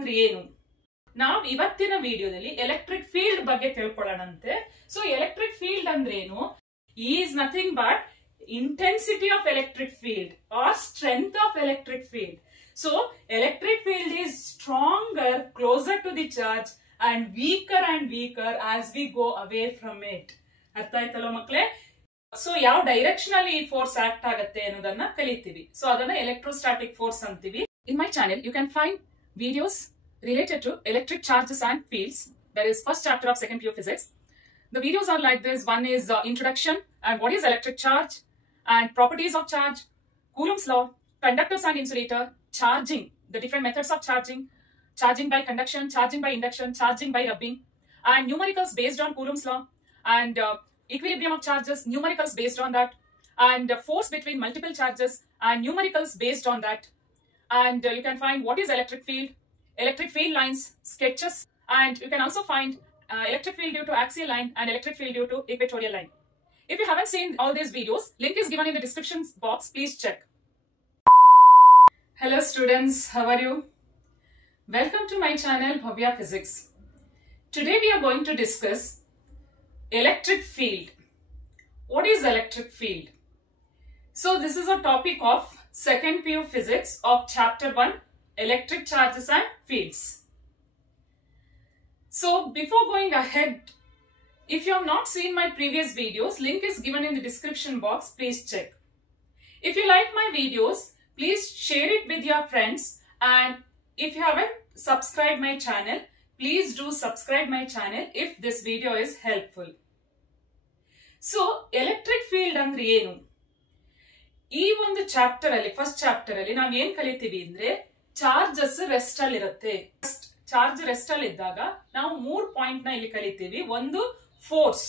ಅಂದ್ರೆ ಏನು? ನಾವು ಇವತ್ತಿನ ವಿಡಿಯೋದಲ್ಲಿ ಎಲೆಕ್ಟ್ರಿಕ್ ಫೀಲ್ಡ್ ಬಗ್ಗೆ ತಿಳ್ಕೊಳ್ಳೋಣಂತೆ. ಸೊ ಎಲೆಕ್ಟ್ರಿಕ್ ಫೀಲ್ಡ್ ಅಂದ್ರೆ ಏನು? Is nothing but intensity of electric field or strength of electric field. So electric field is stronger closer to the charge and weaker as we go away from it. ಅರ್ಥ ಆಯ್ತಲ್ಲ ಮಕ್ಕಳೇ? So ಯಾವ direction ಅಲ್ಲಿ ಈ force act ಆಗುತ್ತೆ ಅನ್ನೋದನ್ನ ಕಲಿತೀವಿ. So ಅದನ್ನ ಎಲೆಕ್ಟ್ರೋಸ್ಟಾಟಿಕ್ ಫೋರ್ಸ್ ಅಂತೀವಿ. In my channel you can find videos related to electric charges and fields. That is first chapter of second PU physics. The videos are like this. One is introduction and what is electric charge and properties of charge, Coulomb's law, conductors and insulator, charging, the different methods of charging, charging by conduction, charging by induction, charging by rubbing, and numericals based on Coulomb's law, and equilibrium of charges, numericals based on that, and force between multiple charges and numericals based on that. And you can find what is electric field lines, sketches, and you can also find electric field due to axial line and electric field due to equatorial line. If you haven't seen all these videos, link is given in the description box. Please check. Hello students, how are you? Welcome to my channel Bhavya Physics. Today we are going to discuss electric field. What is electric field? So this is a topic of second PU Physics of chapter 1, electric charges and fields. So before going ahead, if you have not seen my previous videos, link is given in the description box. Please check. If you like my videos, please share it with your friends. And if you haven't subscribed my channel, please do subscribe my channel if this video is helpful. So, electric field andre ಏನು? ಈ ಒಂದು chapter ಅಲ್ಲಿ first chapter ಅಲ್ಲಿ ನಾವು ಏನ್ ಕಲಿತೀವಿ ಅಂದ್ರೆ charges rest ಅಲ್ಲಿ ಇರುತ್ತೆ. ಚಾರ್ಜ್ ರೆಸ್ಟ್ ಅಲ್ಲಿ ಇದ್ದಾಗ ನಾವು 3 ಪಾಯಿಂಟ್ ನ ಇಲ್ಲಿ ಕಲಿತೀವಿ. ಒಂದು force,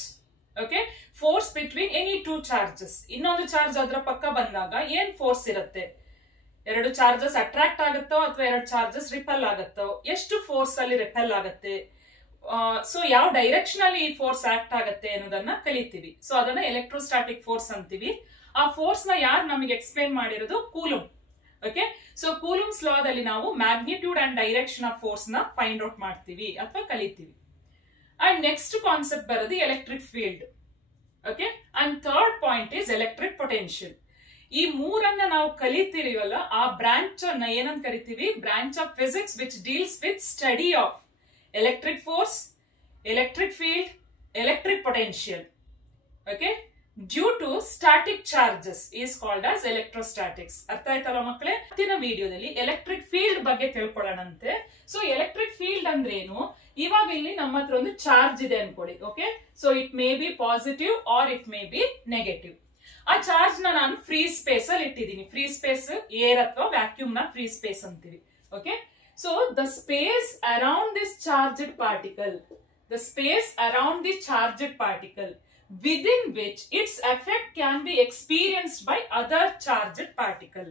okay, force between any two charges. ಇನ್ನೊಂದು ಚಾರ್ಜ್ ಅದ್ರ ಪಕ್ಕ ಬಂದಾಗ ಏನ್ ಫೋರ್ಸ್ ಇರುತ್ತೆ? ಎರಡು ಚಾರ್ಜಸ್ ಅಟ್ರಾಕ್ಟ್ ಆಗುತ್ತೋ ಅಥವಾ ಎರಡು ಚಾರ್ಜಸ್ ರಿಪೆಲ್ ಆಗುತ್ತೋ? ಎಷ್ಟು ಫೋರ್ಸ್ ಅಲ್ಲಿ ರಿಪೆಲ್ ಆಗುತ್ತೆ? ಸೊ ಯಾವ ಡೈರೆಕ್ಷನ್ ಅಲ್ಲಿ ಈ ಫೋರ್ಸ್ ಆಕ್ಟ್ ಆಗುತ್ತೆ ಅನ್ನೋದನ್ನ ಕಲಿತೀವಿ. ಸೊ ಅದನ್ನ ಎಲೆಕ್ಟ್ರೋಸ್ಟಾಟಿಕ್ ಫೋರ್ಸ್ ಅಂತೀವಿ. ಆ ಫೋರ್ಸ್ ನ ಯಾರು ನಮಗೆ ಎಕ್ಸ್ಪ್ಲೇನ್ ಮಾಡಿರೋದು? ಕೂಲಂಬ್. ಓಕೆ, ಸೊ ಕೂಲಂಬ್ಸ್ ಲಾದಲ್ಲಿ ನಾವು magnitude and direction of force ನ ಫೈಂಡ್ ಔಟ್ ಮಾಡ್ತೀವಿ ಅಥವಾ ಕಲಿತೀವಿ. And next concept ಬರೋದು electric field. Okay, and third point is electric potential. ಈ ಮೂರನ್ನ ನಾವು ಕಲಿತೀರಿವಲ್ಲ, ಆ ಬ್ರಾಂಚ್ ಅನ್ನ ಏನಂತ ಕರಿತೀವಿ? Branch of physics which deals with study of electric force, electric field, electric potential. Okay, due to static charges is called as electrostatics. ಅರ್ಥ ಆಯ್ತಲ್ಲ ಮಕ್ಕಳೇ? ಇವತ್ತಿನ ವಿಡಿಯೋದಲ್ಲಿ ಎಲೆಕ್ಟ್ರಿಕ್ ಫೀಲ್ಡ್ ಬಗ್ಗೆ ತಿಳ್ಕೊಳ್ಳೋಣಂತೆ. ಸೊ ಎಲೆಕ್ಟ್ರಿಕ್ ಫೀಲ್ಡ್ ಅಂದ್ರೆ ಏನು? ಇವಾಗ ಇಲ್ಲಿ ನಮ್ಮ ಹತ್ರ ಒಂದು ಚಾರ್ಜ್ ಇದೆ ಅನ್ಕೊಳ್ಳಿ. Okay, so it may be positive or it may be negative. ಆ ಚಾರ್ಜ್ ನ ನಾನು ಫ್ರೀ ಸ್ಪೇಸ್ ಅಲ್ಲಿ ಇಟ್ಟಿದ್ದೀನಿ. ಫ್ರೀ ಸ್ಪೇಸ್ ಏರ್ ಅಥವಾ ವ್ಯಾಕ್ಯೂಮ್ ನ ಫ್ರೀ ಸ್ಪೇಸ್ ಅಂತೀವಿ. Okay, so the space around this charged particle, the space around the charged particle within which its effect can be experienced by other charged particle.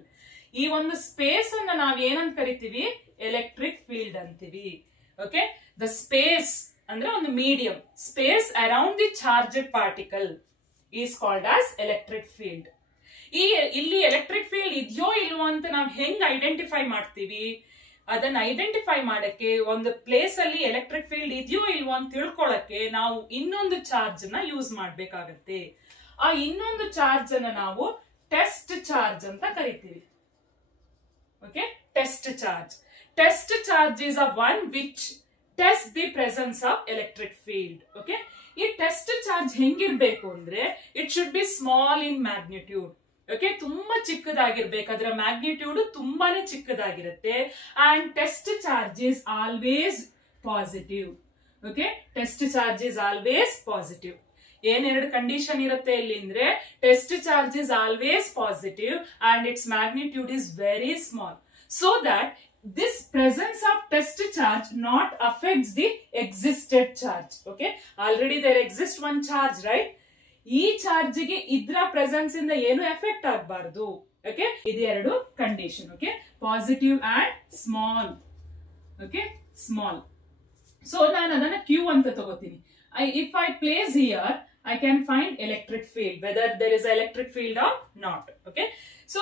ಈ ಒಂದು space ಅನ್ನ ನಾವ್ ಏನಂತ ಕರಿತೀವಿ? Electric field ಅಂತೀವಿ. Okay, the space ಅಂದ್ರೆ ಒಂದು medium, space around the charged particle is called as electric field. ಇಲ್ಲಿ ಎಲೆಕ್ಟ್ರಿಕ್ ಫೀಲ್ಡ್ ಇದೆಯೋ ಇಲ್ವೋ ಅಂತ ನಾವ್ ಹೆಂಗ್ ಐಡೆಂಟಿಫೈ ಮಾಡ್ತೀವಿ? ಅದನ್ನ ಐಡೆಂಟಿಫೈ ಮಾಡಕ್ಕೆ, ಒಂದು ಪ್ಲೇಸ್ ಅಲ್ಲಿ ಎಲೆಕ್ಟ್ರಿಕ್ ಫೀಲ್ಡ್ ಇದೆಯೋ ಇಲ್ವೋ ಅಂತ ತಿಳ್ಕೊಳಕ್ಕೆ ನಾವು ಇನ್ನೊಂದು ಚಾರ್ಜ್ ನ ಯೂಸ್ ಮಾಡ್ಬೇಕಾಗತ್ತೆ. ಆ ಇನ್ನೊಂದು ಚಾರ್ಜ್ ಅನ್ನ ನಾವು ಟೆಸ್ಟ್ ಚಾರ್ಜ್ ಅಂತ ಕರಿತೀವಿ. Okay, test charge. Test charge is a one which test the presence of electric field. Okay, ಈ ಟೆಸ್ಟ್ ಚಾರ್ಜ್ ಹೆಂಗಿರ್ಬೇಕು ಅಂದ್ರೆ it should be small in magnitude. Okay, ತುಂಬಾ ಚಿಕ್ಕದಾಗಿರ್ಬೇಕು, ಅದರ ಮ್ಯಾಗ್ನಿಟ್ಯೂಡ್ ತುಂಬಾನೇ ಚಿಕ್ಕದಾಗಿರುತ್ತೆ. And test charge is always positive. Okay, test charge is always positive. ಏನೆರಡು condition ಇರುತ್ತೆ ಇಲ್ಲಿ ಅಂದ್ರೆ test charge is always positive and its magnitude is very small, so that this presence of test charge not affects the existed charge. Okay, already there exists one charge, right? ಈ charge ಗೆ ಇದ್ರ presence ಇಂದ ಏನು effect ಆಗಬಾರದು. Okay, ಇದು ಎರಡು condition. Okay, positive and small. Okay, small. So ನಾನು ಅದನ್ನ ಕ್ಯೂ ಅಂತ ತಗೋತೀನಿ. If I place here I can find electric field, whether there is an electric field or not. Okay, so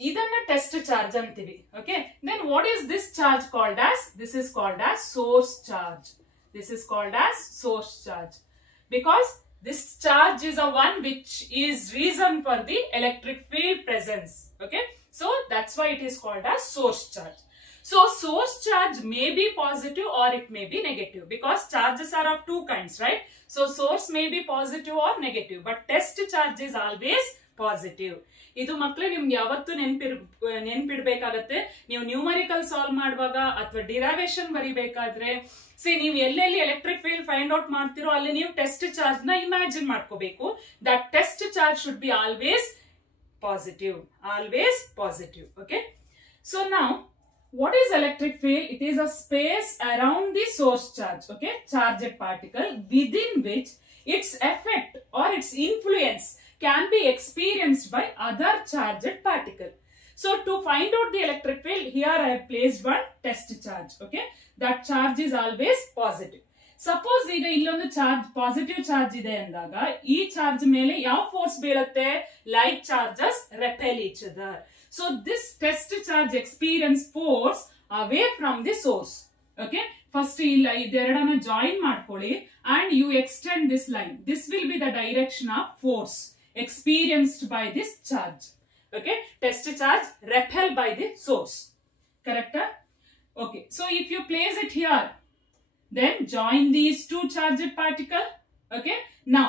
ಇದನ್ನ ಟೆಸ್ಟ್ ಚಾರ್ಜ್ ಅಂತೀವಿ. Okay, then what is this charge called as? This is called as source charge. This is called as source charge because this charge is a one which is reason for the electric field presence. Okay, so that's why it is called as source charge. So source charge may be positive or it may be negative because charges are of two kinds, right? So source may be positive or negative, but test charge is always positive. ಇದು ಮಕ್ಕಳೇ ನಿಮ್ಗೆ ಯಾವತ್ತು ನೆನ್ಪಿಡ್ಬೇಕಾಗತ್ತೆ. ನೀವು numerical solve ಮಾಡುವಾಗ ಅಥವಾ derivation ಬರಿಬೇಕಾದ್ರೆ ನೀವು ಎಲ್ಲೆಲ್ಲಿ electric field find out ಮಾಡ್ತಿರೋ ಅಲ್ಲಿ ನೀವು ಟೆಸ್ಟ್ ಚಾರ್ಜ್ ನ ಇಮ್ಯಾಜಿನ್ ಮಾಡ್ಕೋಬೇಕು. That test charge should be always positive, always positive. Okay, so now what is electric field? It is a space around the source charge, okay, charged particle within which its effect or its influence can be experienced by other charged particle. So to find out the electric field, here I have placed one test charge. Okay, that charge is always positive. Suppose ಈಗ ಇಲ್ಲೊಂದು charge positive charge ಇದೆ ಅಂದಾಗ ಈ charge ಮೇಲೆ ಯಾವ force ಬೀಳುತ್ತೆ? Like charges repel each other. So this test charge experience force away from the source. Okay, first ಇದೆರಡನ್ನ join ಮಾಡ್ಕೊಳ್ಳಿ and you extend this line. This will be the direction of force experienced by this charge. Okay, test charge repel by the source. Correct? Okay, so if you place it here, then join these two charged particle. Okay, now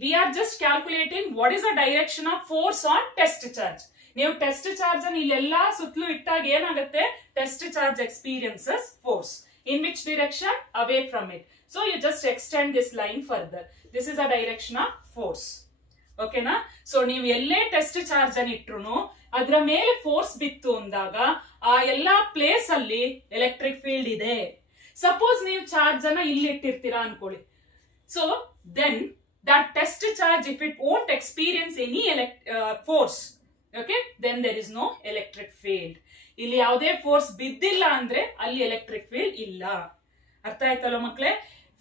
we are just calculating what is the direction of force on test charge. ನೀವು test charge ಅನ್ನು ಇಲ್ಲೆಲ್ಲಾ ಸುತ್ತಲೂ ಇಟ್ಟಾಗ ಏನಾಗುತ್ತೆ? Test charge experiences force in which direction? Away from it. So you just extend this line further. This is a direction of force. ಓಕೆನಾ? ಸೊ ನೀವು ಎಲ್ಲೇ ಟೆಸ್ಟ್ ಚಾರ್ಜ್ ಅನ್ನು ಇಟ್ರು ಅದರ ಮೇಲೆ ಫೋರ್ಸ್ ಬಿತ್ತು ಅಂದಾಗ ಆ ಎಲ್ಲಾ ಪ್ಲೇಸ್ ಅಲ್ಲಿ ಎಲೆಕ್ಟ್ರಿಕ್ ಫೀಲ್ಡ್ ಇದೆ. ಸಪೋಸ್ ನೀವು ಚಾರ್ಜ್ ಅನ್ನ ಇಲ್ಲಿ ಇಟ್ಟಿರ್ತೀರಾ ಅನ್ಕೊಳ್ಳಿ. So then that test charge if it won't experience any force, okay, then there is no electric field. ಇಲ್ಲಿ ಯಾವುದೇ ಫೋರ್ಸ್ ಬಿದ್ದಿಲ್ಲ ಅಂದ್ರೆ ಅಲ್ಲಿ ಎಲೆಕ್ಟ್ರಿಕ್ ಫೀಲ್ಡ್ ಇಲ್ಲ. ಅರ್ಥ ಆಯ್ತಲ್ಲ ಮಕ್ಕಳೇ?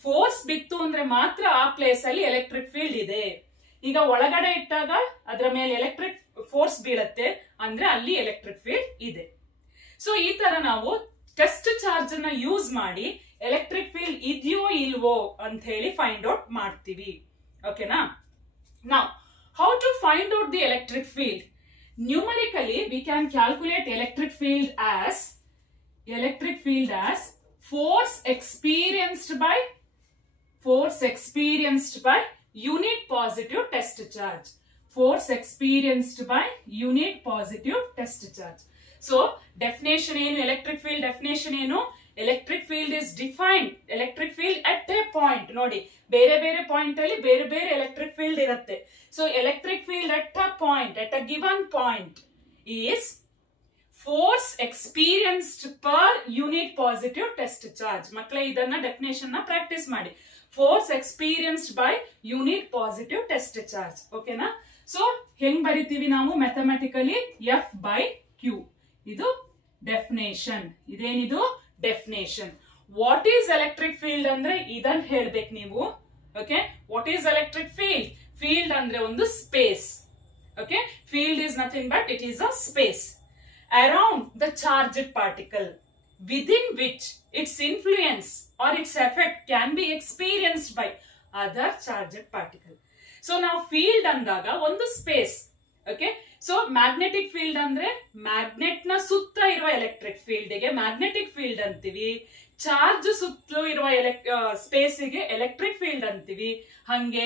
ಫೋರ್ಸ್ ಬಿತ್ತು ಅಂದ್ರೆ ಮಾತ್ರ ಆ ಪ್ಲೇಸ್ ಅಲ್ಲಿ ಎಲೆಕ್ಟ್ರಿಕ್ ಫೀಲ್ಡ್ ಇದೆ. ಈಗ ಒಳಗಡೆ ಇಟ್ಟಾಗ ಅದರ ಮೇಲೆ ಎಲೆಕ್ಟ್ರಿಕ್ ಫೋರ್ಸ್ ಬೀಳತ್ತೆ ಅಂದ್ರೆ ಅಲ್ಲಿ ಎಲೆಕ್ಟ್ರಿಕ್ ಫೀಲ್ಡ್ ಇದೆ. ಸೊ ಈ ತರ ನಾವು ಟೆಸ್ಟ್ ಚಾರ್ಜ್ ಅನ್ನ ಯೂಸ್ ಮಾಡಿ ಎಲೆಕ್ಟ್ರಿಕ್ ಫೀಲ್ಡ್ ಇದೆಯೋ ಇಲ್ವೋ ಅಂತ ಹೇಳಿ ಫೈಂಡ್ ಔಟ್ ಮಾಡ್ತೀವಿ. ಓಕೆನಾ? Now how to find out the electric field? Numerically, we can calculate electric field as force experienced by unit positive test charge. Force experienced by unit positive test charge. So, definition ಏನು? electric field definition ಏನು? electric field is defined. electric field at a point. ನೋಡಿ, ಬೇರೆ ಬೇರೆ point ಅಲ್ಲಿ ಬೇರೆ ಬೇರೆ electric field ಇರುತ್ತೆ. So electric field at a point, at a given point, is force experienced per unit positive test charge. ಮಕ್ಕಳೇ ಇದನ್ನ ಡೆಫಿನೇಷನ್ ನ ಪ್ರಾಕ್ಟೀಸ್ ಮಾಡಿ. Force experienced by unit positive test charge. ಓಕೆನಾ? ಸೊ ಹೆಂಗ್ ಬರಿತೀವಿ ನಾವು ಮ್ಯಾಥಮೆಟಿಕಲಿ? F by Q. ಇದು definition. ಇದೇನಿದು? Definition. What is electric field ಅಂದ್ರೆ ಇದನ್ನ ಹೇಳ್ಬೇಕು ನೀವು. Okay, what is electric field? Field ಅಂದ್ರೆ ಒಂದು space. Okay, field is nothing but it is a space around the charged particle within which its influence or its effect can be experienced by other charged particle. So ನಾವು field ಅಂದಾಗ ಒಂದು space. Okay, so magnetic field ಅಂದ್ರೆ magnet ನ ಸುತ್ತ ಇರುವ electric field ಗೆ magnetic field ಅಂತೀವಿ. Charge ಸುತ್ತಲೂ ಇರುವ ಸ್ಪೇಸಿಗೆ ಎಲೆಕ್ಟ್ರಿಕ್ ಫೀಲ್ಡ್ ಅಂತೀವಿ. ಹಂಗೆ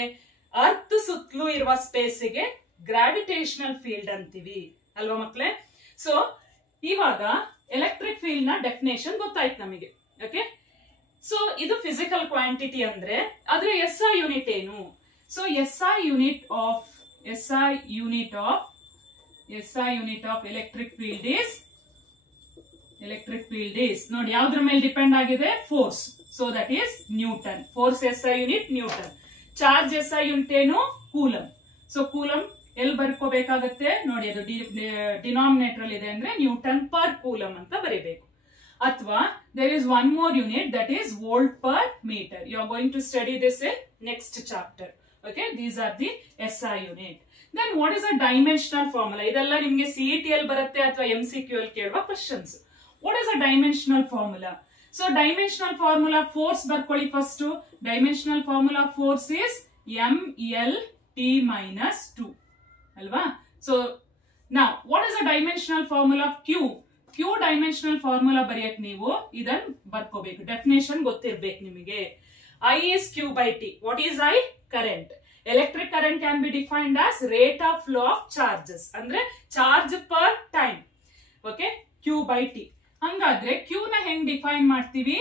ಅರ್ತ್ ಸುತ್ತಲೂ ಇರುವ ಸ್ಪೇಸಿಗೆ ಗ್ರಾವಿಟೇಷನಲ್ ಫೀಲ್ಡ್ ಅಂತೀವಿ ಅಲ್ವಾ ಮಕ್ಕಳೇ? ಸೊ ಇವಾಗ ಎಲೆಕ್ಟ್ರಿಕ್ ಫೀಲ್ಡ್ ನ ಡೆಫಿನೇಷನ್ ಗೊತ್ತಾಯ್ತು ನಮಗೆ. ಓಕೆ, ಸೊ ಇದು ಫಿಸಿಕಲ್ ಕ್ವಾಂಟಿಟಿ ಅಂದ್ರೆ ಅದ್ರ SI ಯೂನಿಟ್ ಏನು? So SI unit of electric field is ನೋಡಿ ಯಾವ್ದ್ರ ಮೇಲೆ ಡಿಪೆಂಡ್ ಆಗಿದೆ? Force. So that is Newton. Force SI unit Newton. Charge SI unit ಏನು? ಕೂಲಮ್. ಸೊ ಕೂಲಮ್ ಎಲ್ಲಿ ಬರ್ಕೋಬೇಕಾಗತ್ತೆ ನೋಡಿ, ಅದು ಡಿನಾಮಿನೇಟರ್ ಇದೆ ಅಂದ್ರೆ ನ್ಯೂಟನ್ ಪರ್ ಕೂಲಮ್ ಅಂತ ಬರೀಬೇಕು. ಅಥವಾ there is one more unit that is volt per metre. You are going to study this in next chapter. Okay, these are the SI unit. Then what is a dimensional formula? ಇದೆಲ್ಲ ನಿಮಗೆ CET ಅಲ್ಲಿ ಬರುತ್ತೆ ಅಥವಾ MCQ ಅಲ್ಲಿ ಕೇಳುವ questions. What is a dimensional formula? So dimensional formula force ಬರ್ಕೊಳ್ಳಿ first. Dimensional formula force is MLT minus 2. ಅಲ್ವಾ? So now what is a dimensional formula of Q? Q dimensional formula ಬರೆಯಕ್ಕೆ ನೀವು ಇದನ್ನ ಬರ್ಕೋಬೇಕು. Definition ಗೊತ್ತಿರಬೇಕು ನಿಮಗೆ. I is Q by T. What is I? Current. Electric current can be defined as rate of flow of charges. ಅಂದ್ರೆ charge per time. Okay? Q by T. ಹಂಗಾದ್ರೆ Q ನ ಹೆಂಗ್ define ಮಾಡ್ತೀವಿ?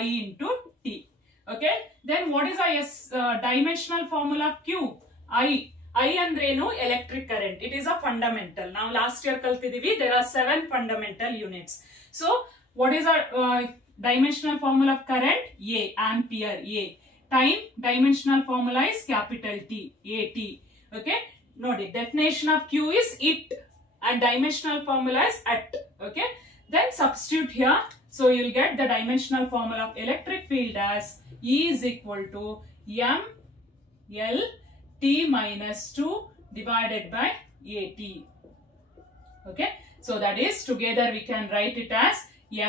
I into T. Okay? Then what is a dimensional formula of Q? I ಅಂದ್ರೇನು? Electric current. It is a fundamental. ನಾವು last year ಕಲ್ತಿದೀವಿ. There are 7 fundamental units. So what is our dimensional formula of current? A. Ampere. A. Time dimensional formula is capital T. AT. Okay? Note it. Definition of Q is it. And dimensional formula is at. Okay? Then substitute here. So you'll get the dimensional formula of electric field as E is equal to M L T minus 2 divided by AT. Okay? So that is together we can write it as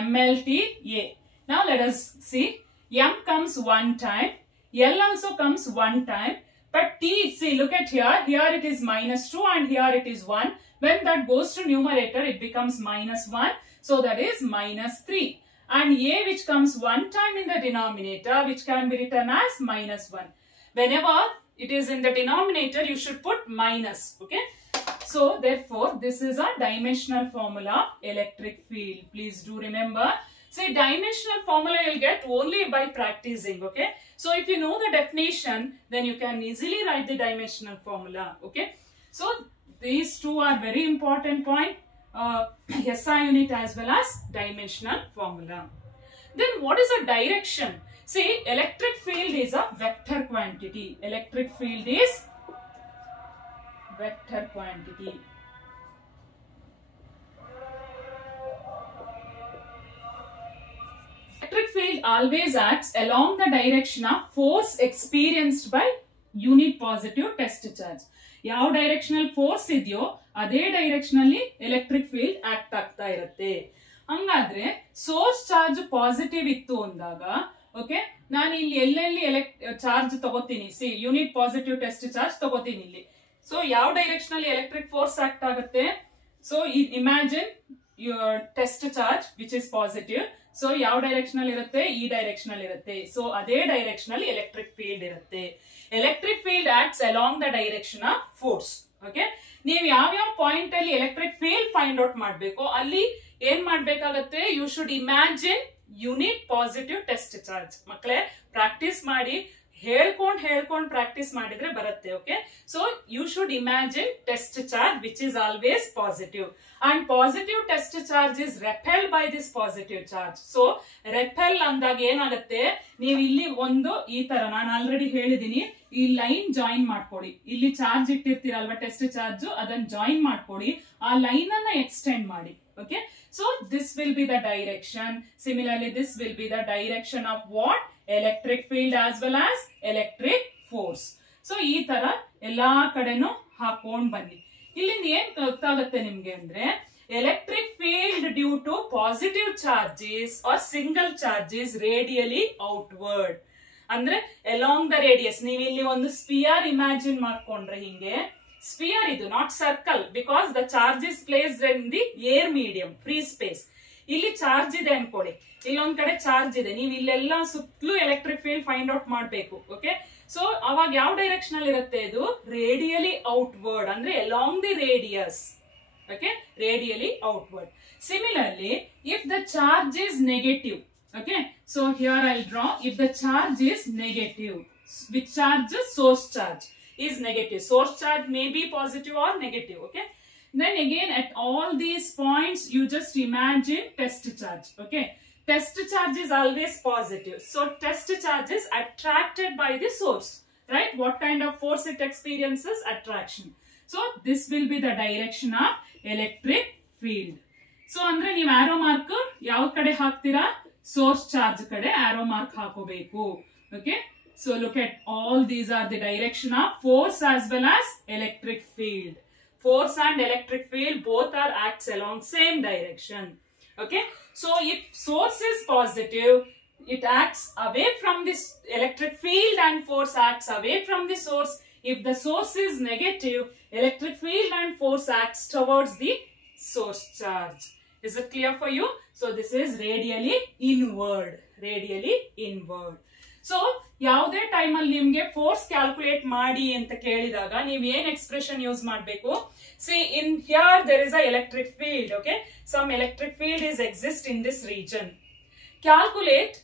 MLTA. Now let us see. M comes one time. L also comes one time. But T, see, look at here. Here it is minus 2 and here it is 1. When that goes to numerator, it becomes minus 1. So that is minus 3. And A which comes one time in the denominator, which can be written as minus 1. Whenever it is in the denominator, you should put minus. Okay? So therefore, this is a dimensional formula of electric field. Please do remember. See, dimensional formula you'll get only by practicing. Okay? So if you know the definition, then you can easily write the dimensional formula. Okay? So these two are very important point. SI unit as well as dimensional formula. Then what is a direction? See, electric field is a vector quantity. Electric field is vector quantity. Electric field always acts along the direction of force experienced by unit positive test charge. ಯಾವ direction ಅಲ್ಲಿ force ಇದೆಯೋ ಅದೇ direction ಅಲ್ಲಿ electric field act ಆಗ್ತಾ ಇರುತ್ತೆ. ಹಂಗಾದ್ರೆ source charge positive ಇತ್ತು ಅಂದಾಗ, ಓಕೆ, ನಾನು ಇಲ್ಲಿ ಎಲ್ಲೆಲ್ಲಿ ಚಾರ್ಜ್ ತಗೋತೀನಿ, C unit positive test charge ತಗೋತೀನಿ ಇಲ್ಲಿ. ಸೊ ಯಾವ ಡೈರೆಕ್ಷನ್ ಅಲ್ಲಿ ಎಲೆಕ್ಟ್ರಿಕ್ ಫೋರ್ಸ್ ಆಕ್ಟ್ ಆಗುತ್ತೆ? So imagine your test charge which is positive. So ಯಾವ ಡೈರೆಕ್ಷನ್ ಅಲ್ಲಿ ಇರುತ್ತೆ? ಈ ಡೈರೆಕ್ಷನ್ ಅಲ್ಲಿ ಇರುತ್ತೆ. ಸೊ ಅದೇ ಡೈರೆಕ್ಷನ್ ಅಲ್ಲಿ ಎಲೆಕ್ಟ್ರಿಕ್ ಫೀಲ್ಡ್ ಇರುತ್ತೆ. Electric field acts along the direction of force. Okay, ನೀವು ಯಾವ ಪಾಯಿಂಟ್ ಅಲ್ಲಿ ಎಲೆಕ್ಟ್ರಿಕ್ ಫೀಲ್ಡ್ ಫೈಂಡ್ ಔಟ್ ಮಾಡಬೇಕು ಅಲ್ಲಿ ಏನ್ ಮಾಡ್ಬೇಕಾಗತ್ತೆ? You should imagine unit positive test charge. ಮಕ್ಕಳೇ, ಪ್ರಾಕ್ಟೀಸ್ ಮಾಡಿ, ಹೇಳ್ಕೊಂಡ್ ಪ್ರಾಕ್ಟೀಸ್ ಮಾಡಿದ್ರೆ ಬರುತ್ತೆ. Okay, so you should imagine test charge which is always positive and positive test charge is repel by this positive charge. So repel ಅಂದಾಗ ಏನಾಗುತ್ತೆ? ನೀವು ಇಲ್ಲಿ ಒಂದು ಈ ತರ ನಾನು ಆಲ್ರೆಡಿ ಹೇಳಿದೀನಿ, ಈ ಲೈನ್ ಜಾಯಿನ್ ಮಾಡ್ಕೊಡಿ. ಇಲ್ಲಿ ಚಾರ್ಜ್ ಇಟ್ಟಿರ್ತೀರಲ್ವಾ ಟೆಸ್ಟ್ ಚಾರ್ಜ್, ಅದನ್ನ ಜಾಯಿನ್ ಮಾಡ್ಕೊಡಿ, ಆ ಲೈನ್ ಅನ್ನ ಎಕ್ಸ್ಟೆಂಡ್ ಮಾಡಿ. Okay, so this will be the direction. Similarly this will be the direction of what? Electric field as well as electric force. So ಈ ತರ ಎಲ್ಲಾ ಕಡೆನೂ ಹಾಕೊಂಡ್ ಬನ್ನಿ. ಇಲ್ಲಿಂದ ಏನ್ ಗೊತ್ತಾಗುತ್ತೆ ನಿಮ್ಗೆ ಅಂದ್ರೆ, electric field due to positive charges or single charges radially outward. ಅಂದ್ರೆ ಅಲಾಂಗ್ ದ ರೇಡಿಯಸ್. ನೀವು ಇಲ್ಲಿ ಒಂದು ಸ್ಪಿಯರ್ ಇಮ್ಯಾಜಿನ್ ಮಾಡ್ಕೊಂಡ್ರೆ, ಹಿಂಗೆ ಸ್ಪಿಯರ್ ಇದು, not circle, because the charge is placed in the air medium, free space. ಇಲ್ಲಿ ಚಾರ್ಜ್ ಇದೆ ಅನ್ಕೊಳ್ಳಿ, ಇಲ್ಲೊಂದ್ ಕಡೆ ಚಾರ್ಜ್ ಇದೆ, ನೀವು ಇಲ್ಲೆಲ್ಲ ಸುತ್ತಲೂ ಎಲೆಕ್ಟ್ರಿಕ್ ಫೀಲ್ಡ್ ಫೈಂಡ್ ಔಟ್ ಮಾಡ್ಬೇಕು. ಓಕೆ, ಸೊ ಅವಾಗ ಯಾವ ಡೈರೆಕ್ಷನ್ ಅಲ್ಲಿ ಇರುತ್ತೆ? ಇದು ರೇಡಿಯಲಿ ಔಟ್ವರ್ಡ್, ಅಂದ್ರೆ along the radius. Okay, radially outward. Similarly if the charge is negative, okay, so here I'll draw, if the charge is negative, which charge? Source charge is negative. Source charge may be positive or negative. Okay, then again at all these points you just imagine test charge. Okay, test charge is always positive, so test charge is attracted by the source, right? What kind of force it experiences? Attraction. So this will be the direction of electric field. So andre ನೀವು arrow mark ಯಾವ ಕಡೆ ಹಾಕ್ತೀರಾ? Source charge ಕಡೆ arrow mark ಹಾಕೋಬೇಕು. Okay, So look at all these are the direction of force as well as electric field. Force and electric field both are acts along same direction. Okay. So if source is positive, it acts away from this electric field and force acts away from the source. If the source is negative, electric field and force acts towards the source charge. Is it clear for you? So this is radially inward. Radially inward. So ಯಾವುದೇ time ಅಲ್ಲಿ ನಿಮಗೆ force calculate ಮಾಡಿ ಅಂತ ಕೇಳಿದಾಗ ನೀವು ಏನ್ expression use ಮಾಡಬೇಕು? See in here there is a electric field, okay? Some electric field is exist in this region. Calculate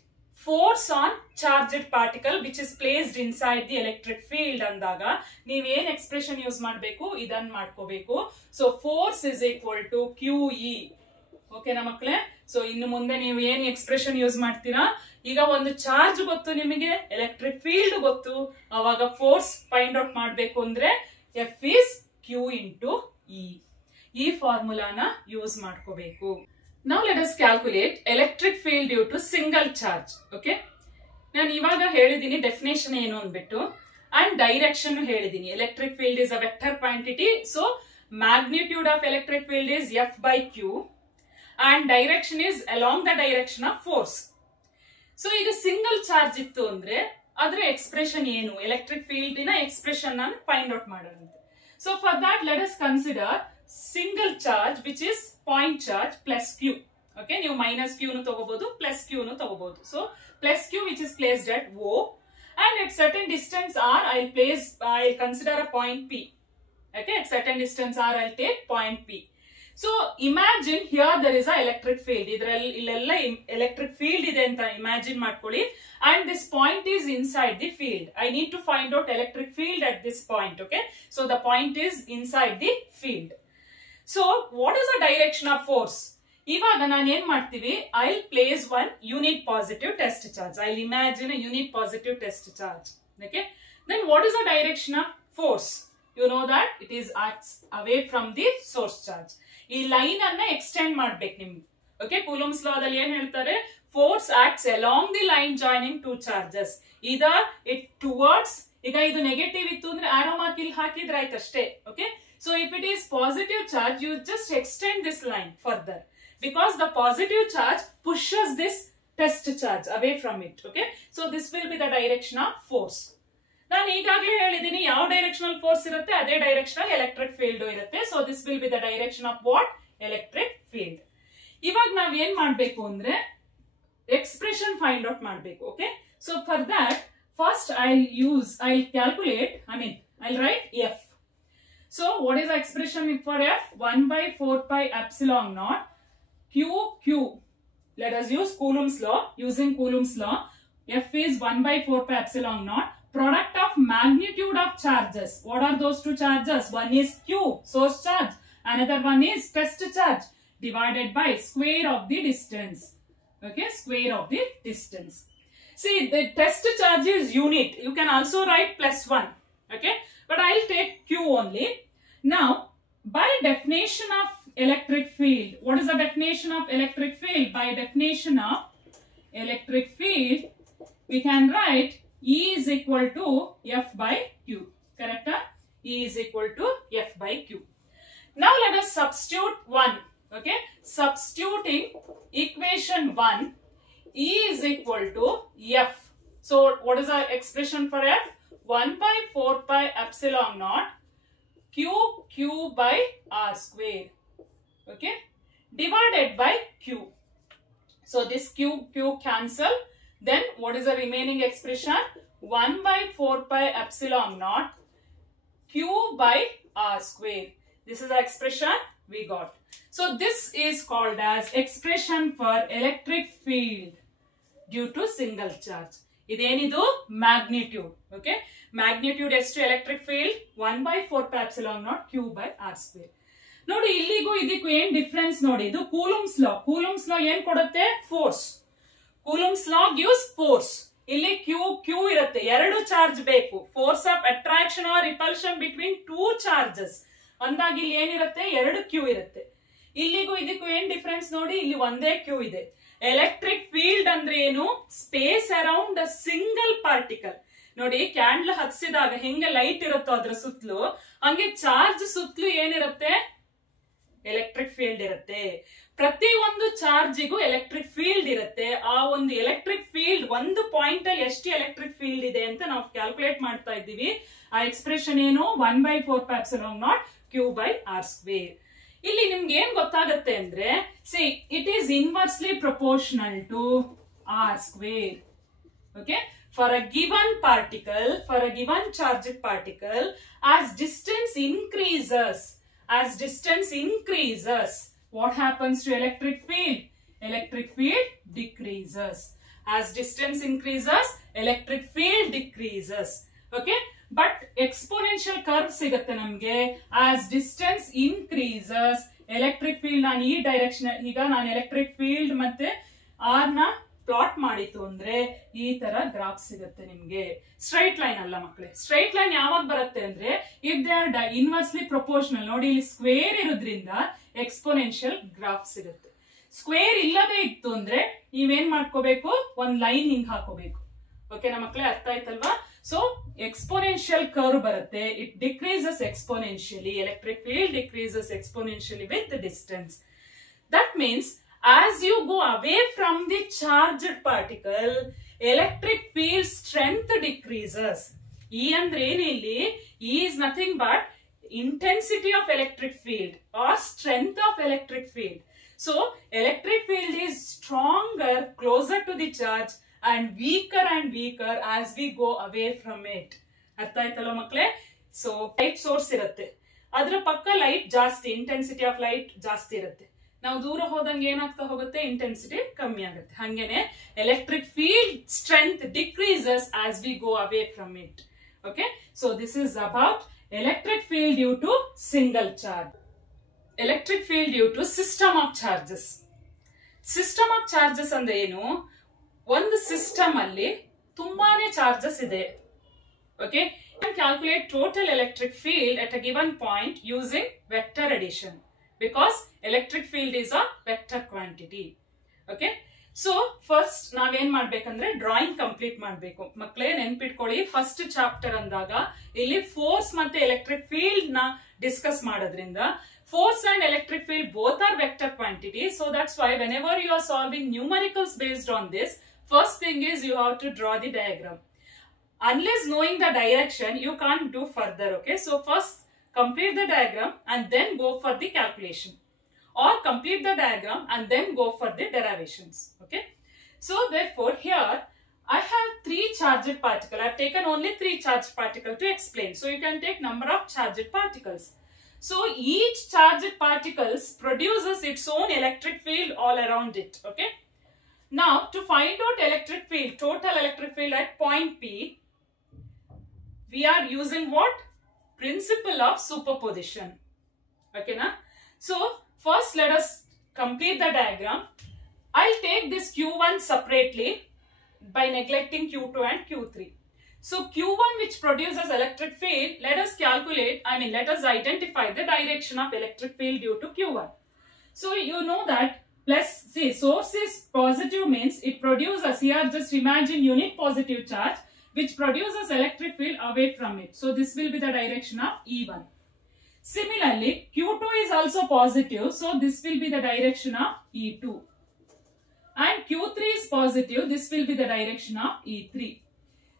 force on charged particle which is placed inside the electric field ಅಂದಾಗ ನೀವು ಏನ್ expression use ಮಾಡಬೇಕು? ಇದನ್ನ ಮಾಡ್ಕೋಬೇಕು. So force is equal to QE. ಓಕೆನಾ ಮಕ್ಕಳೇ? So ಇನ್ನು ಮುಂದೆ ನೀವು ಏನ್ ಎಕ್ಸ್ಪ್ರೆಷನ್ ಯೂಸ್ ಮಾಡ್ತೀರಾ? ಈಗ ಒಂದು ಚಾರ್ಜ್ ಗೊತ್ತು ನಿಮಗೆ, ಎಲೆಕ್ಟ್ರಿಕ್ ಫೀಲ್ಡ್ ಗೊತ್ತು, ಅವಾಗ ಫೋರ್ಸ್ ಫೈಂಡ್ ಔಟ್ ಮಾಡಬೇಕು ಅಂದ್ರೆ F is Q into E. ಈ ಫಾರ್ಮುಲಾನ ಯೂಸ್ ಮಾಡ್ಕೋಬೇಕು. Now let us calculate electric field due to single charge. Okay? ನಾನು ಇವಾಗ ಹೇಳಿದೀನಿ ಡೆಫಿನೇಷನ್ ಏನು ಅಂದ್ಬಿಟ್ಟು ಅಂಡ್ ಡೈರೆಕ್ಷನ್ ಹೇಳಿದೀನಿ. Electric field is a vector quantity. So magnitude of electric field is F by Q. And direction is along the direction of force. So ಈಗ single charge ಇತ್ತು ಅಂದ್ರೆ ಅದರ ಎಕ್ಸ್ಪ್ರೆಷನ್ ಏನು? ಎಲೆಕ್ಟ್ರಿಕ್ ಫೀಲ್ಡ್ ನ expression ಅನ್ನು find out ಮಾಡೋಣಂತೆ. So for that let us consider single charge which is point charge plus Q. Okay, ನೀವು minus Q ನು ತಗೋಬಹುದು, ಪ್ಲಸ್ Q ನು ತಗೋಬಹುದು. So plus Q which is placed at O and at certain distance R I'll consider a point P. Okay, at certain distance R I'll take point P. So imagine here there is a electric field. Idrella electric field ide anta imagine ಮಾಡ್ಕೊಳ್ಳಿ and this point is inside the field. I need to find out electric field at this point. Okay, so the point is inside the field. So what is the direction of force? ಇವಾಗ ನಾನು ಏನ್ ಮಾಡ್ತೀವಿ? I'll place one unit positive test charge. I'll imagine a unit positive test charge. Okay, then what is the direction of force? You know that it is acts away from the source charge. ಈ line ಅನ್ನ extend ಮಾಡ್ಬೇಕು ನಿಮ್ಗೆ. Okay, coulomb's law ದಲ್ಲಿ ಏನ್ ಹೇಳ್ತಾರೆ? Force acts along the line joining two charges. Either it towards, ಈಗ ಇದು negative ಇತ್ತು ಅಂದ್ರೆ ಆರೋ ಮಾರ್ಕ್ ಇಲ್ಲಿ ಹಾಕಿದ್ರೆ ಆಯ್ತು ಅಷ್ಟೇ. Okay, so if it is positive charge you just extend this line further because the positive charge pushes this test charge away from it. Okay, so this will be the direction of force. ನಾನು ಈಗಾಗಲೇ ಹೇಳಿದ್ದೀನಿ ಯಾವ ಡೈರೆಕ್ಷನಲ್ force ಇರುತ್ತೆ ಅದೇ ಡೈರೆಕ್ಷನಲ್ electric field ಇರುತ್ತೆ. So this will be the direction of what? Electric field. ಇವಾಗ ನಾವ್ ಏನ್ ಮಾಡ್ಬೇಕು ಅಂದ್ರೆ ಎಕ್ಸ್ಪ್ರೆಷನ್ ಫೈಂಡ್ ಔಟ್ ಮಾಡ್ಬೇಕು. Okay, so for that first I'll calculate, I'll write F. So what is the expression for F? 1 by 4 pi epsilon naught Q. Let us use Coulomb's law. Using Coulomb's law, F is 1 by 4 pi epsilon naught product of magnitude of charges. What are those two charges? One is Q, source charge. Another one is test charge divided by square of the distance. Okay, square of the distance. See, the test charge is unit. You can also write +1. Okay, but I'll take Q only. Now, by definition of electric field, what is the definition of electric field? By definition of electric field, we can write E is equal to F by Q. Correct? E is equal to F by Q. Now let us substitute 1. Okay, substituting equation 1, E is equal to F. So what is our expression for F? 1 by 4 pi epsilon naught Q by R square. Okay, divided by Q. So this Q cancel. Then what is the remaining expression? 1 by 4 pi epsilon naught Q by R square. This is the expression we got. So this is called as expression for electric field due to single charge. Idenidu magnitude. Okay, magnitude ಎಷ್ಟು electric field? 1 by 4 pi epsilon naught Q by R square. ನೋಡಿ ಇಲ್ಲಿಗೂ ಇದಕ್ಕೂ ಏನ್ difference ನೋಡಿ. ಇದು coulombs ಲಾ. Coulombs law ಏನ್ ಕೊಡುತ್ತೆ? Force. Coulomb's law gives force. ಇಲ್ಲಿ Q ಇರುತ್ತೆ, ಎರಡು ಚಾರ್ಜ್ ಬೇಕು. Force of attraction or repulsion between two charges ಅಂದಾಗ ಇಲ್ಲಿ ಏನಿರುತ್ತೆ? ಎರಡು Q ಇರುತ್ತೆ. ಇಲ್ಲಿಗೂ ಇದಕ್ಕೂ ಏನ್ ಡಿಫರೆನ್ಸ್ ನೋಡಿ, ಇಲ್ಲಿ ಒಂದೇ Q ಇದೆ. ಎಲೆಕ್ಟ್ರಿಕ್ ಫೀಲ್ಡ್ ಅಂದ್ರೆ ಏನು? Space around a single particle. ನೋಡಿ ಕ್ಯಾಂಡ್ಲ್ ಹಚ್ಚಿದಾಗ ಹೆಂಗೆ ಲೈಟ್ ಇರುತ್ತೋ ಅದ್ರ ಸುತ್ತಲೂ ಹಂಗೆ ಚಾರ್ಜ್ ಸುತ್ತಲೂ ಏನಿರುತ್ತೆ, ಎಲೆಕ್ಟ್ರಿಕ್ ಫೀಲ್ಡ್ ಇರುತ್ತೆ. ಪ್ರತಿ ಒಂದು ಚಾರ್ಜಿಗೂ ಎಲೆಕ್ಟ್ರಿಕ್ ಫೀಲ್ಡ್ ಇರುತ್ತೆ. ಆ ಒಂದು ಎಲೆಕ್ಟ್ರಿಕ್ ಫೀಲ್ಡ್ ಒಂದು ಪಾಯಿಂಟ್ ಅಲ್ಲಿ ಎಷ್ಟು ಎಲೆಕ್ಟ್ರಿಕ್ ಫೀಲ್ಡ್ ಇದೆ ಅಂತ ನಾವು ಕ್ಯಾಲ್ಕುಲೇಟ್ ಮಾಡ್ತಾ ಇದ್ದೀವಿ. ಆ ಎಕ್ಸ್ಪ್ರೆಷನ್ ಏನು, 1/4πε0 Q/r². ಇಲ್ಲಿ ನಿಮ್ಗೆ ಏನ್ ಗೊತ್ತಾಗುತ್ತೆ ಅಂದ್ರೆ, see it is inversely proportional to r². Okay, for a given particle, for a given charged particle, as distance increases, what happens to electric field? Electric field decreases. As distance increases, electric field decreases. Okay, but exponential curve ಸಿಗುತ್ತೆ ನಮ್ಗೆ. As distance increases, electric field ನಾನು ಈ direction, ಈಗ ನಾನು electric field ಮತ್ತೆ r ನ plot ಮಾಡಿತು ಅಂದ್ರೆ ಈ ತರ ಗ್ರಾಫ್ ಸಿಗುತ್ತೆ ನಿಮ್ಗೆ. ಸ್ಟ್ರೈಟ್ ಲೈನ್ ಅಲ್ಲ ಮಕ್ಕಳೇ. ಸ್ಟ್ರೈಟ್ ಲೈನ್ ಯಾವಾಗ ಬರುತ್ತೆ ಅಂದ್ರೆ, if they are inversely proportional. ನೋಡಿ ಇಲ್ಲಿ ಸ್ಕ್ವೇರ್ ಇರೋದ್ರಿಂದ ಎಕ್ಸ್ಪೋನೆನ್ಷಿಯಲ್ ಗ್ರಾಫ್ ಸಿಗುತ್ತೆ. ಸ್ಕ್ವೇರ್ ಇಲ್ಲದೆ ಇತ್ತು ಅಂದ್ರೆ ನೀವೇನ್ ಮಾಡ್ಕೋಬೇಕು, ಒಂದ್ ಲೈನ್ ಹಿಂಗ್ ಹಾಕೋಬೇಕು. ಓಕೆನಾ ಮಕ್ಕಳೇ, ಅರ್ಥ ಆಯ್ತಲ್ವಾ? ಸೊ ಎಕ್ಸ್ಪೋನೆನ್ಷಿಯಲ್ ಕರ್ವ್ ಬರುತ್ತೆ. It decreases exponentially. Electric field decreases exponentially with the distance. That means as you go away from the charged particle, electric field strength decreases. E andre ಏನು ಇಲ್ಲಿ? E is nothing but intensity of electric field or strength of electric field. So electric field is stronger closer to the charge and weaker as we go away from it. ಅರ್ಥ ಆಯ್ತಲ್ಲ ಮಕ್ಕಳೇ? So light source ಇರುತ್ತೆ, ಅದರ ಪಕ್ಕ light ಜಾಸ್ತಿ, intensity of light ಜಾಸ್ತಿ ಇರುತ್ತೆ. ನಾವು ದೂರ ಹೋದಂಗೆ ಏನಾಗ್ತಾ ಹೋಗುತ್ತೆ, ಇಂಟೆನ್ಸಿಟಿ ಕಮ್ಮಿ ಆಗುತ್ತೆ. ಹಂಗೇನೆ electric field strength decreases as we go away from it. Okay, so this is about electric field due to single charge. Electric field due to system of charges. System of charges ಅಂದ್ರೆ ಏನು? ಒಂದು system ಅಲ್ಲಿ ತುಂಬಾನೇ charges ಇದೆ. Okay, calculate total electric field at a given point using vector addition. Because electric field is a vector quantity. Okay, so first ನಾವೇನ್ ಮಾಡ್ಬೇಕಂದ್ರೆ drawing complete ಮಾಡ್ಬೇಕು. ಮಕ್ಕಳೇ ನೆನ್ಪಿಟ್ಕೊಳ್ಳಿ, ಫಸ್ಟ್ ಚಾಪ್ಟರ್ ಅಂದಾಗ ಇಲ್ಲಿ ಫೋರ್ಸ್ ಮತ್ತೆ ಎಲೆಕ್ಟ್ರಿಕ್ ಫೀಲ್ಡ್ ನ ಡಿಸ್ಕಸ್ ಮಾಡೋದ್ರಿಂದ, force and electric field both are vector quantity. So that's why whenever you are solving numericals based on this, first thing is you have to draw the diagram. Unless knowing the direction, you can't do further. Okay, so first complete the diagram and then go for the calculation, or complete the diagram and then go for the derivations. Okay, so therefore here I have 3 charged particles. I have taken only 3 charged particles to explain. So you can take number of charged particles. So each charged particles produces its own electric field all around it. Okay, now to find out electric field, total electric field at point P, we are using what? Principle of superposition. Okay na? So first let us complete the diagram. I'll take this Q1 separately by neglecting Q2 and Q3. So Q1, which produces electric field, let us calculate, let us identify the direction of electric field due to Q1. So you know that, plus see, source is positive means it produces, here just imagine unit positive charge which produces electric field away from it. So this will be the direction of E1. Similarly, Q2 is also positive, so this will be the direction of E2. And Q3 is positive, this will be the direction of E3.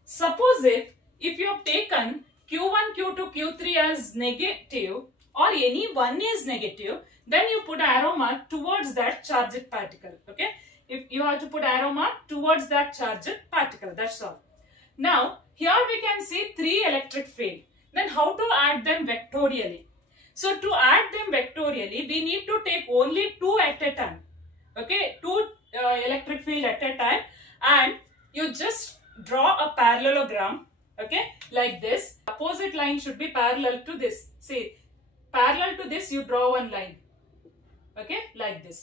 Suppose if you have taken Q1, Q2, Q3 as negative, or any one is negative, then you put arrow mark towards that charged particle. Okay, if you have to put arrow mark towards that charged particle, that's all. Now here we can see 3 electric field. Then how to add them vectorially? So to add them vectorially, we need to take only 2 at a time. Okay, 2 electric field at a time, and you just draw a parallelogram. Okay, like this. Opposite line should be parallel to this. See, parallel to this you draw one line. Okay, like this.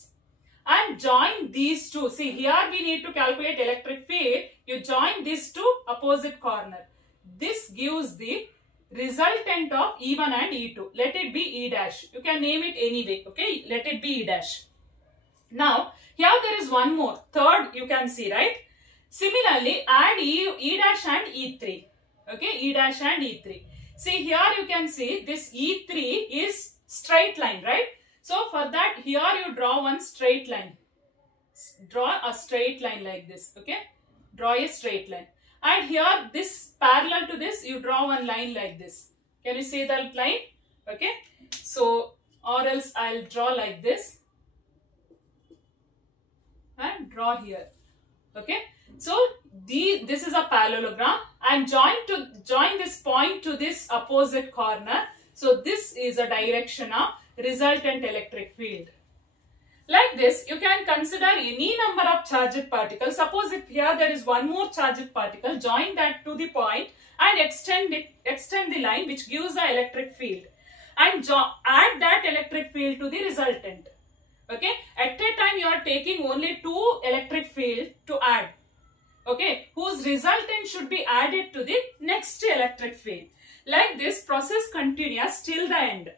And join these two. See, here we need to calculate electric field. You join these two opposite corner. This gives the resultant of E1 and E2. Let it be E dash. You can name it anyway. Okay, let it be E dash. Now, here there is one more. Third, you can see, right? Similarly, add E dash and E3. Okay, E dash and E3. See here you can see this E3 is straight line, right? So for that here you draw one straight line. Draw a straight line like this. Okay, draw a straight line. And here this parallel to this you draw one line like this. Can you see that line? Okay, so or else I'll draw like this and draw here. Okay, so this is a parallelogram. I am join this point to this opposite corner. So this is a direction of resultant electric field. Like this, you can consider any number of charged particles. Suppose if here there is one more charged particle, join that to the point and extend the line which gives the electric field, and add that electric field to the resultant. Okay, at a time you are taking only two electric field to add. Okay, whose resultant should be added to the next electric field. Like this, process continues till the end.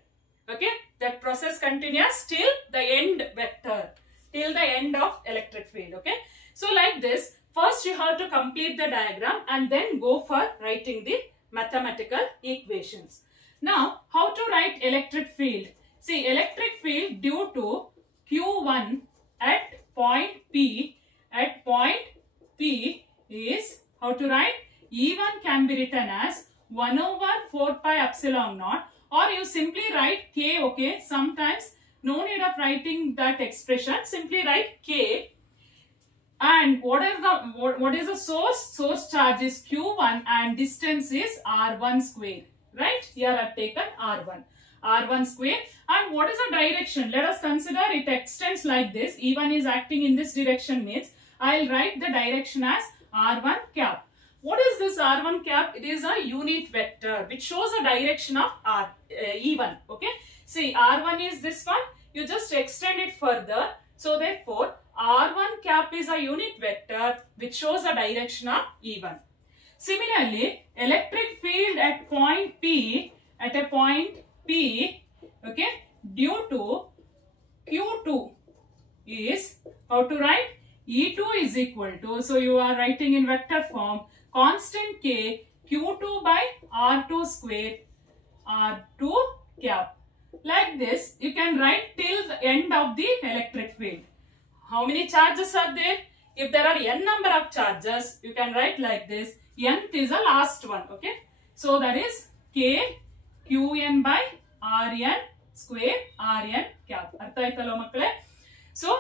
Okay, that process continues till the end vector, till the end of electric field. Okay, so like this, first you have to complete the diagram and then go for writing the mathematical equations. Now, how to write electric field? See, electric field due to Q1 at point P is, how to write? E1 can be written as 1 over 4 pi epsilon naught, or you simply write K. Okay, sometimes no need of writing that expression, simply write K. And what is the source? Source charge is Q1 and distance is R1 square. Right? Here I have taken R1 square. And what is the direction? Let us consider it extends like this. E1 is acting in this direction means I will write the direction as R1 cap. What is this R1 cap? It is a unit vector which shows the direction of E1. Okay. See, R1 is this one. You just extend it further. So therefore, R1 cap is a unit vector which shows the direction of E1. Similarly, electric field at point P, okay, due to Q2 is, how to write? E2 is equal to, so you are writing in vector form, constant K, Q2 by R2 square, R2 cap. Like this, you can write till the end of the electric field. How many charges are there? If there are n number of charges, you can write like this. Nth is the last one. Okay. So that is K Qn by Rn square Rn cap. ಅರ್ಥ ಆಯ್ತಲ್ಲ ಮಕ್ಕಳೇ? So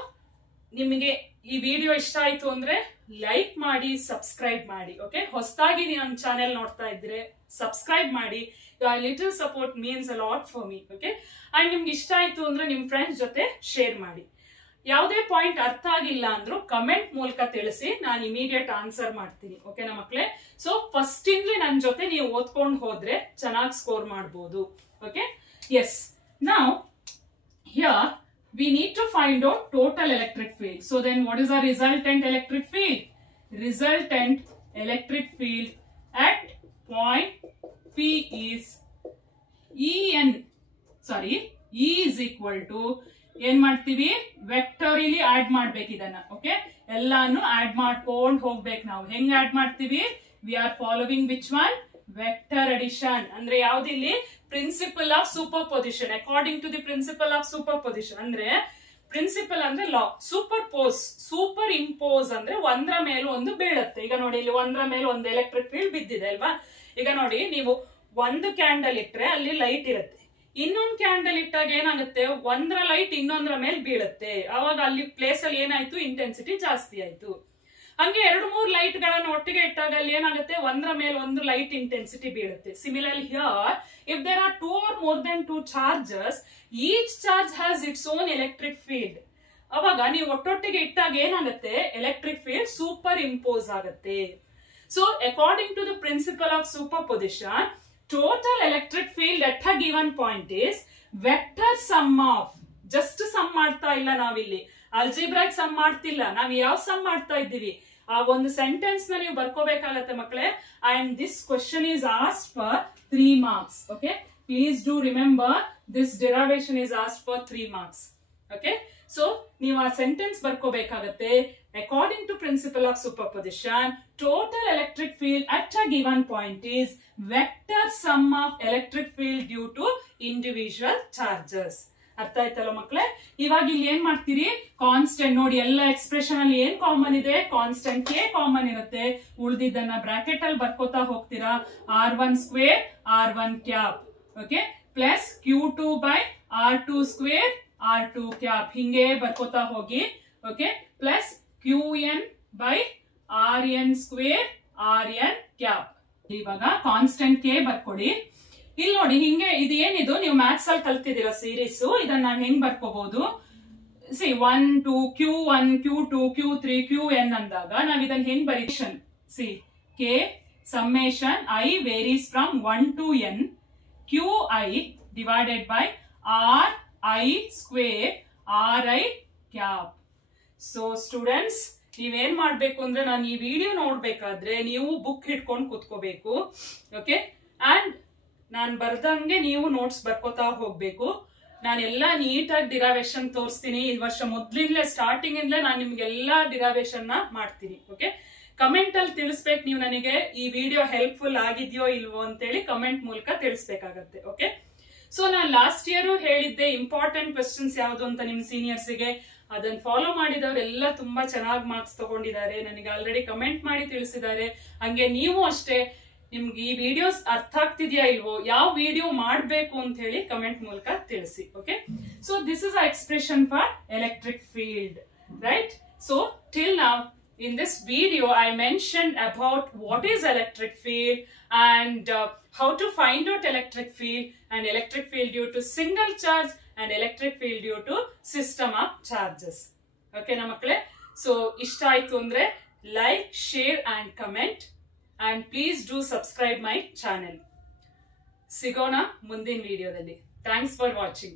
ನಿಮಗೆ ಈ video ಇಷ್ಟ ಆಯ್ತು ಅಂದ್ರೆ like ಮಾಡಿ, subscribe ಮಾಡಿ. ಓಕೆ, ಹೊಸದಾಗಿ ನೀವು ನನ್ನ ಚಾನೆಲ್ ನೋಡ್ತಾ ಇದ್ರೆ ಸಬ್ಸ್ಕ್ರೈಬ್ ಮಾಡಿ. Little support means a lot for me. Okay, and ನಿಮ್ಗೆ ಇಷ್ಟ ಆಯ್ತು ಅಂದ್ರೆ ನಿಮ್ಮ ಫ್ರೆಂಡ್ಸ್ ಜೊತೆ ಶೇರ್ ಮಾಡಿ. ಯಾವುದೇ ಪಾಯಿಂಟ್ ಅರ್ಥ ಆಗಿಲ್ಲ ಅಂದ್ರೂ ಕಮೆಂಟ್ ಮೂಲಕ ತಿಳಿಸಿ, ನಾನು ಇಮಿಡಿಯೇಟ್ ಆನ್ಸರ್ ಮಾಡ್ತೀನಿ. ಓಕೆನಾ ಮಕ್ಕಳೇ? ಸೊ ಫಸ್ಟ್ ಇಂದಲೇ ನನ್ನ ಜೊತೆ ನೀವು ಓದ್ಕೊಂಡು ಹೋದ್ರೆ ಚೆನ್ನಾಗಿ ಸ್ಕೋರ್ ಮಾಡಬಹುದು. Okay, yes. Now here we need to find out total electric field. So then what is the resultant electric field? Resultant electric field at point P is E is equal to, ಏನ್ ಮಾಡ್ತೀವಿ, ವೆಕ್ಟೋರಿಲಿ add ಮಾಡ್ಬೇಕು ಇದನ್ನ. Okay, ಎಲ್ಲಾನು add ಮಾಡ್ಕೊಂಡು ಹೋಗ್ಬೇಕು. ನಾವು ಹೆಂಗ್ add ಮಾಡ್ತೀವಿ? We are following which one? Vector addition. ಅಂದ್ರೆ ಯಾವ್ದಿಲ್ಲಿ? Principle of super position. According to the principle of super position ಅಂದ್ರೆ, ಪ್ರಿನ್ಸಿಪಲ್ ಅಂದ್ರೆ ಲಾ, ಸೂಪರ್ ಇಂಪೋಸ್ ಅಂದ್ರೆ ಒಂದ್ರ ಮೇಲೆ ಒಂದು ಬೀಳುತ್ತೆ. ಈಗ ನೋಡಿ, ಇಲ್ಲಿ ಒಂದ್ರ ಮೇಲೆ ಒಂದು ಎಲೆಕ್ಟ್ರಿಕ್ ಫೀಲ್ಡ್ ಬಿದ್ದಿದೆ ಅಲ್ವಾ? ಈಗ ನೋಡಿ, ನೀವು ಒಂದು ಕ್ಯಾಂಡಲ್ ಇಟ್ರೆ ಅಲ್ಲಿ ಲೈಟ್ ಇರುತ್ತೆ, ಇನ್ನೊಂದು ಕ್ಯಾಂಡಲ್ ಇಟ್ಟಾಗ ಏನಾಗುತ್ತೆ, ಒಂದ್ರ ಲೈಟ್ ಇನ್ನೊಂದ್ರ ಮೇಲೆ ಬೀಳುತ್ತೆ. ಅವಾಗ ಅಲ್ಲಿ ಪ್ಲೇಸ್ ಅಲ್ಲಿ ಏನಾಯ್ತು, ಇಂಟೆನ್ಸಿಟಿ ಜಾಸ್ತಿ ಆಯ್ತು. ಹಂಗೆ 2-3 ಲೈಟ್ ಗಳನ್ನ ಒಟ್ಟಿಗೆ ಇಟ್ಟಾಗ ಅಲ್ಲಿ ಏನಾಗುತ್ತೆ, ಒಂದ್ರ ಮೇಲೆ ಒಂದು ಲೈಟ್ ಇಂಟೆನ್ಸಿಟಿ ಬೀಳುತ್ತೆ. Similarly here, if there are 2 or more than 2 charges, each charge has its own electric field. ಅವಾಗ ನೀವು ಒಟ್ಟೊಟ್ಟಿಗೆ ಇಟ್ಟಾಗ ಏನಾಗುತ್ತೆ, ಎಲೆಕ್ಟ್ರಿಕ್ ಫೀಲ್ಡ್ ಸೂಪರ್ ಇಂಪೋಸ್ ಆಗುತ್ತೆ. So according to the principle of super position, total electric field at a given point is vector sum of, just sum ಮಾಡ್ತಾ ಇಲ್ಲ ನಾವಿಲ್ಲಿ, ಅಲ್ಜಿಬ್ರಾಕ್ some ಮಾಡ್ತಿಲ್ಲ, ನಾವ್ ಯಾವ ಸಮ್ ಮಾಡ್ತಾ ಇದ್ದೀವಿ, ಆ ಒಂದು ಸೆಂಟೆನ್ಸ್ ನ ನೀವು ಬರ್ಕೋಬೇಕಾಗತ್ತೆ ಮಕ್ಕಳೇ. And this question is asked for 3 marks. Okay, please do remember this derivation is asked for 3 marks. Okay, so ನೀವು ಆ sentence ಬರ್ಕೋಬೇಕಾಗತ್ತೆ. According to principle of superposition, total electric field at a given point is vector sum of electric field due to individual charges. ಅರ್ಥ ಆಯ್ತಲ್ಲ ಮಕ್ಕಳೇ? ಇವಾಗ ಇಲ್ಲಿ ಏನ್ ಮಾಡ್ತೀರಿ, constant ನೋಡಿ, ಎಲ್ಲ ಎಕ್ಸ್ಪ್ರೆಷನ್ ಅಲ್ಲಿ ಏನ್ ಕಾಮನ್ ಇದೆ, ಕಾನ್ಸ್ಟೆಂಟ್ ಕೆ ಕಾಮನ್ ಇರುತ್ತೆ. ಉಳಿದಿದ್ದನ್ನ ಬ್ರಾಕೆಟ್ ಅಲ್ಲಿ ಬರ್ಕೋತಾ ಹೋಗ್ತೀರಾ. r1 square r1 cap, okay, plus q2 by r2 square r2 cap, ಹಿಂಗೆ ಬರ್ಕೋತಾ ಹೋಗಿ. Okay, plus qn by rn square rn cap. ಇವಾಗ ಕಾನ್ಸ್ಟೆಂಟ್ ಕೆ ಬರ್ಕೊಡಿ. ಇಲ್ಲಿ ನೋಡಿ, ಹಿಂಗೆ ಇದು ಏನಿದು ನೀವು ಮ್ಯಾಥ್ಸ್ ಅಲ್ಲಿ ಕಲ್ತಿದ್ದೀರಾ ಸೀರೀಸ್, ಇದನ್ನ ನಾವ್ ಹೆಂಗ್ ಬರ್ಕೋಬಹುದು, C 1 2 q1 q2 q3 qn ಅಂದಾಗ ನಾವ್ ಇದನ್ನ ಹೆಂಗ್ ಬರೀಷನ್, C K summation i varies from 1 to n qi divided by ri square ri cap. So students, ನೀವೇನ್ ಮಾಡ್ಬೇಕು ಅಂದ್ರೆ, ನಾನು ಈ ವಿಡಿಯೋ ನೋಡ್ಬೇಕಾದ್ರೆ ನೀವು ಬುಕ್ ಹಿಡ್ಕೊಂಡು ಕೂತ್ಕೋಬೇಕು. ಓಕೆ, ಅಂಡ್ ನಾನು ಬರ್ದಂಗೆ ನೀವು ನೋಟ್ಸ್ ಬರ್ಕೋತಾ ಹೋಗ್ಬೇಕು. ನಾನೆಲ್ಲ ನೀಟಾಗಿ ಡಿರೈವೇಶನ್ ತೋರಿಸ್ತೀನಿ. ಈ ವರ್ಷ ಮೊದ್ಲಿಂದಲೇ ಸ್ಟಾರ್ಟಿಂಗ್ ಇಂದಲೇ ನಾನು ನಿಮ್ಗೆಲ್ಲಾ ಡಿರೈವೇಶನ್ ನ ಮಾಡ್ತೀನಿ. ಓಕೆ, ಕಮೆಂಟ್ ಅಲ್ಲಿ ತಿಳಿಸ್ಬೇಕು ನೀವು ನನಗೆ ಈ ವಿಡಿಯೋ ಹೆಲ್ಪ್ಫುಲ್ ಆಗಿದ್ಯೋ ಇಲ್ವೋ ಅಂತೇಳಿ ಕಮೆಂಟ್ ಮೂಲಕ ತಿಳಿಸ್ಬೇಕಾಗತ್ತೆ. ಓಕೆ, ಸೊ ನಾನು ಲಾಸ್ಟ್ ಇಯರ್ ಹೇಳಿದ್ದೆ ಇಂಪಾರ್ಟೆಂಟ್ ಕ್ವೆಶ್ಚನ್ಸ್ ಯಾವ್ದು ಅಂತ ನಿಮ್ ಸೀನಿಯರ್ಸ್ಗೆ. ಅದನ್ನ ಫಾಲೋ ಮಾಡಿದವರೆಲ್ಲ ತುಂಬಾ ಚೆನ್ನಾಗಿ ಮಾರ್ಕ್ಸ್ ತಗೊಂಡಿದ್ದಾರೆ. ನನಗೆ ಆಲ್ರೆಡಿ ಕಮೆಂಟ್ ಮಾಡಿ ತಿಳಿಸಿದ್ದಾರೆ. ಹಂಗೆ ನೀವು ಅಷ್ಟೇ, ನಿಮ್ಗೆ ಈ ವಿಡಿಯೋಸ್ ಅರ್ಥ ಆಗ್ತಿದ್ಯಾ ಇಲ್ವೋ, ಯಾವ ವಿಡಿಯೋ ಮಾಡಬೇಕು ಅಂತ ಹೇಳಿ ಕಮೆಂಟ್ ಮೂಲಕ ತಿಳಿಸಿ. Okay, so this is a expression for electric field, right? So till now in this video I mentioned about what is electric field and how to find out electric field and electric field due to single charge and electric field due to system of charges. Okay na makkale, so ishta aitu andre like, share and comment, and please do subscribe my channel. Sigona mundin video dalli. Thanks for watching.